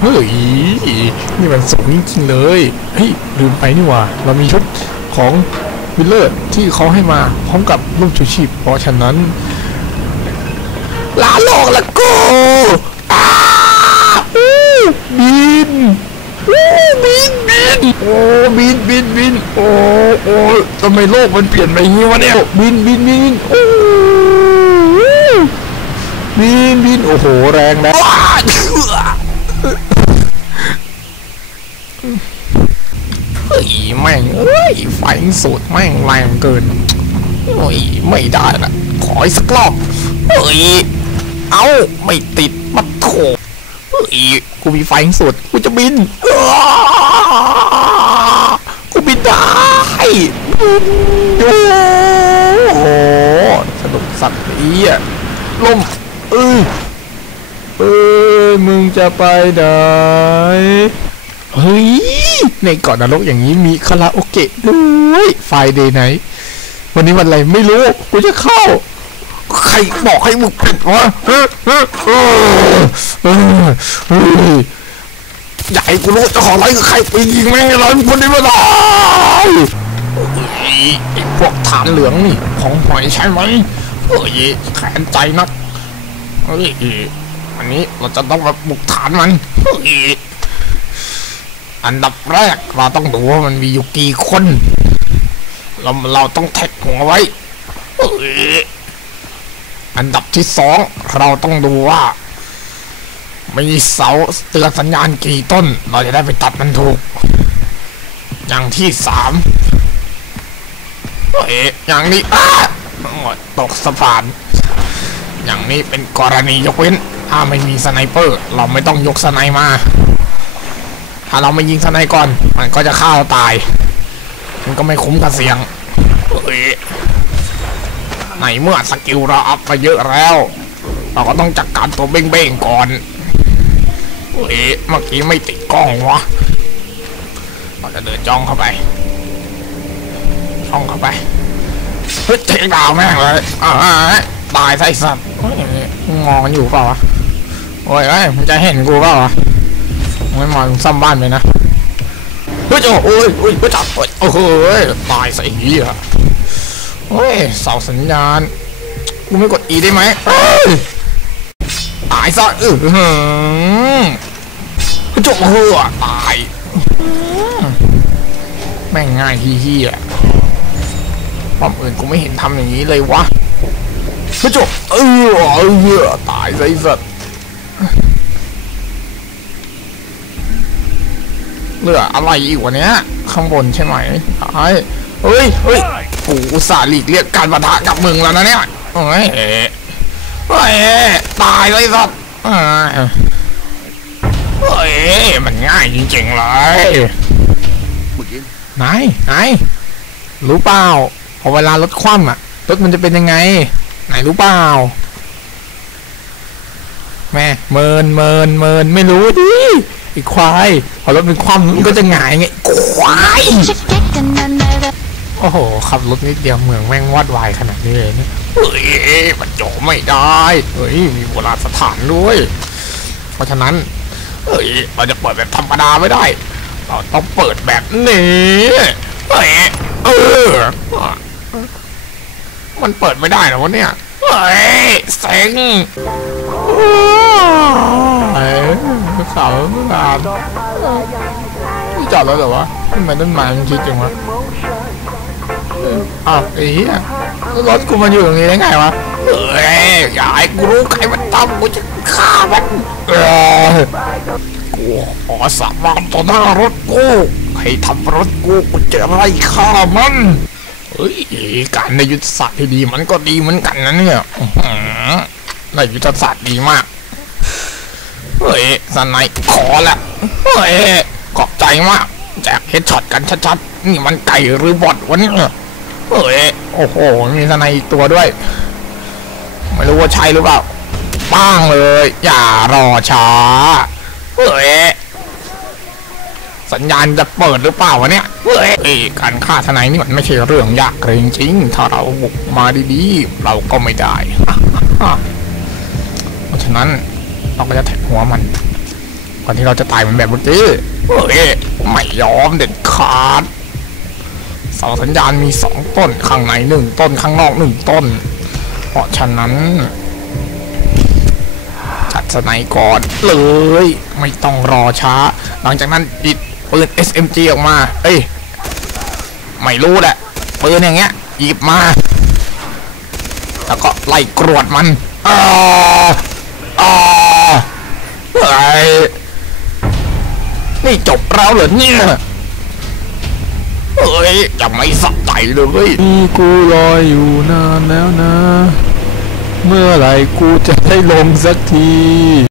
เฮ้ยนี่มันสูงจริงๆเลยเฮ้ยลืมไปนี่ว่า เรามีชุดของวิลเลอร์ที่เขาให้มาพร้อมกับร่มชูชีพ เพราะฉะนั้นลาโลกละกูบินบินบินโอ้บินบินบินโอ้โอ้ทำไมโลกมันเปลี่ยนไปอย่างนี้วะเนี่ยบินบินบินโอ้บินบินโอ้โหแรงนะว้ เฮ้ยแม่งเอ้ยไฟสูตรแม่งแรงเกินโอ้ยไม่ได้ละขออีกสักรอบเฮ้ยเอาไม่ติดมาโถเฮ้ยกูมีไฟสุดกูจะบินกูบินได้โอ้โหสนุกสัตว์อีอะลมเอ้ยเอ้ยมึงจะไปไหน เฮ้ย ในเกาะนรกอย่างนี้มีคาราโอเกะด้วยไฟเดย์ไหน วันนี้วันอะไรไม่รู้ กูจะเข้า ใครบอกให้มึงปิดวะออเออเออเออเอออย่าให้กูรู้เจะขอไรกับใครไปยิงแม่งเลยคนนี้ม่ได้ไอพวกฐานเหลืองนี่ ของหอยใช่ไหมเฮ้ยแขนใจนักเฮ้ยอันนี้เราจะต้องแบบบุกฐานมันเฮ้ย อันดับแรกเราต้องดูว่ามันมีอยู่กี่คน เราเราต้องแท็กหัวไว้ อันดับที่สองเราต้องดูว่ามีเสาเตือนสัญญาณกี่ต้น เราจะได้ไปตัดมันถูก อย่างที่สามเฮ้ยอย่างนี้อ้าตกสะพาน อย่างนี้เป็นกรณียกเว้น ถ้าไม่มีสไนเปอร์ เราไม่ต้องยกสไนมา ถ้าเราไม่ยิงสไนก่อน มันก็จะฆ่าเราตาย มันก็ไม่คุ้มกับเสียงเฮ้ยในเมื่อสกิลเราอัพไปเยอะแล้ว เราก็ต้องจัดการตัวเบ้งๆก่อนเฮ้ยเมื่อกี้ไม่ติดกล้องวะเราจะเดินจ้องเข้าไปจ้องเข้าไปเฮ้ยเทคดาวแม่งเลยอ่าตายไส้สัตว์เฮ้ยมองกันอยู่เปล่าวะโอ้ยเอ้ยมันจะเห็นกูเปล่าวะ ไม่มองซ้ำบ้านไปนะเฮ้ยโอ้ยโอ้ยเฮ้ยจับโอ้โหตายใส่เหี้ยโอ้ยเสาสัญญาณกูไม่กด E ได้ไหมตายซะเออหือจบหัวตายแม่งง่ายที่เฮียความอื่นกูไม่เห็นทำอย่างนี้เลยวะกระจกเออเออตายซะไอ้สัตว์ เหลืออะไรอีกวะเนี้ยข้างบนใช่ไหมตายเฮ้ยเฮ้ยกูอุตส่าห์หลีกเลี่ยงการปะทะกับมึงแล้วนะเนี่ยโอ้ยเฮ้ยตายเลยสัตว์เอ้ยเฮ้ยมันง่ายจริงๆเลยไหนไหนรู้เปล่าพอเวลารถคว่ำอะรถมันจะเป็นยังไง ไหนรู้เปล่าแม่เมินเมินเมินไม่รู้ดิ ไอีควายพอรถมันคว่ำมันก็จะหงายไงควายโอ้โหขับรถนิดเดียวเมืองแม่งวอดวายขนาดนี้เลยเนี่ยเฮ้ยมันโจไม่ได้เฮ้ยมีโบราณสถานด้วย เพราะฉะนั้นเฮ้ยเราจะเปิดแบบธรรมดาไม่ได้ เราต้องเปิดแบบนี้เฮ้ยเออมันเปิดไม่ได้หรอวะเนี่ยเฮ้ยเซ็ง ยขาวงามนี่จอดแล้วเหรอวะทำไมต้นไม้มันชิดจังวะอ้าวไอ้เหี้ยรถกูมาอยู่ตรงนี้ได้ไงวะเอ้ยอย่าให้กูรู้ใครมันทำกูจะฆ่ามันเออกูขอสาบานต่อหน้ารถกูให้ทำรถกูกูจะไล่ฆ่ามันเฮ้ยการในยุทธศาสตร์ที่ดีมันก็ดีเหมือนกันนะเนี่ยในยุทธศาสตร์ดีมาก เฮ้ยสนายขอละเฮ้ยขอบใจมากแจกเฮดช็อตกันชัดๆ นี่มันไก่หรือบอทวะเนี่ยเฮ้ยโอ้โห มีสไนอีกตัวด้วย ไม่รู้ว่าใช่หรือเปล่าป้างเลย อย่ารอช้าเฮ้ยสัญญาณจะเปิดหรือเปล่าวะเนี่ยเฮ้ยเอ้ยการฆ่าทนายนี่มันไม่ใช่เรื่องยากเลยจริงๆ ถ้าเราบุกมาดีๆ เราก็ไม่ได้ เพราะฉะนั้น เราก็จะแท็กหัวมัน ก่อนที่เราจะตายเหมือนแบบเมื่อกี้เฮ้ยไม่ยอมเด็ดขาดเสาสัญญาณมีสองต้นข้างในหนึ่งต้นข้างนอกหนึ่งต้น เพราะฉะนั้น จัดสไนก่อนเลย ไม่ต้องรอช้า หลังจากนั้นดิดปืน SMG ออกมา เอ้ย ไม่รู้แหละปืนอย่างเงี้ยหยิบมา แล้วก็ไล่กรวดมันอ้าอ้า ไอ้นี่จบแล้วเหรอเนี่ยเฮ้ยยังไม่สักใจเลยนี่กูรออยู่นานแล้วนะ เมื่อไหร่กูจะได้ลงสักที